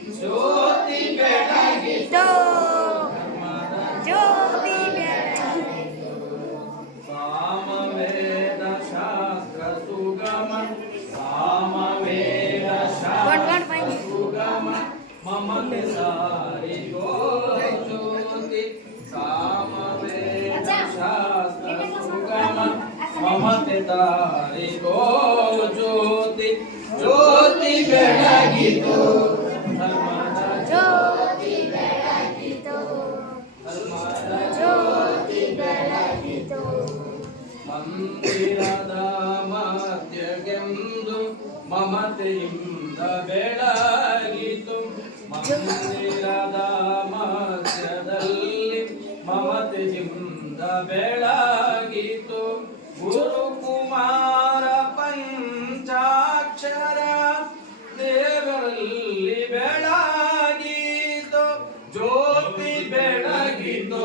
ज्योति बेटागी तो ज्योति बेटागी साम वेद शास्त्र सुगम साम वेद शास्त्र ज्योति साम वेद शास्त्र सुगम मम निसारि को ज्योति ज्योति बेटागी तो ಮಂದಿರದ ಮಧ್ಯಗೆಂದು ಮಮತೆಯಿಂದ ಬೆಳಗಿತು. ಮಂದಿರದ ಮಧ್ಯದಲ್ಲಿ ಮಮತೆಯಿಂದ ಬೆಳಗಿತು. ಗುರುಕುಮಾರ ಪಂಚಾಕ್ಷರ ದೇವರಲ್ಲಿ ಬೆಳಗಿತು. ಜ್ಯೋತಿ ಬೆಳಗಿತು.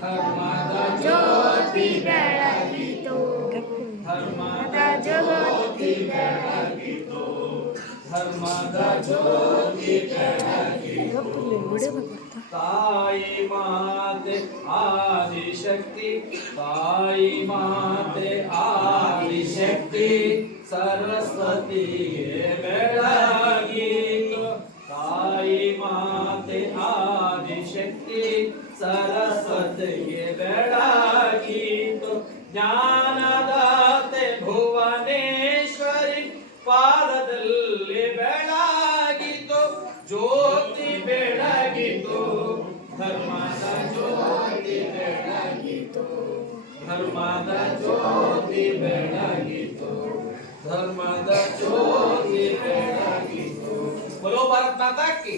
ಧರ್ಮದ ಜ್ಯೋತಿ ಬೆಳಗಿತು. ತಾಯಿ ಮಾತೆ ಆದಿಶಕ್ತಿ ತಾಯಿ ಮಾತೆ ಆದಿಶಕ್ತಿ ಸರಸ್ವತಿಗೆ ಬೆಳಗಿತು ತಾಯಿ ಮಾತೆ ಆದಿಶಕ್ತಿ ಸರಸ್ವತಿಗೆ ಬೆಳಗಿತು ಜ್ಞಾನದಾತೆ ಧರ್ಮದ ಜ್ಯೋತಿ ಬೆಳಗಿತು ಧರ್ಮದ ಜ್ಯೋತಿ ಬೆಳಗಿತು ಬರೋ ಭಾರತ್ ಮಾತಾ ಕಿ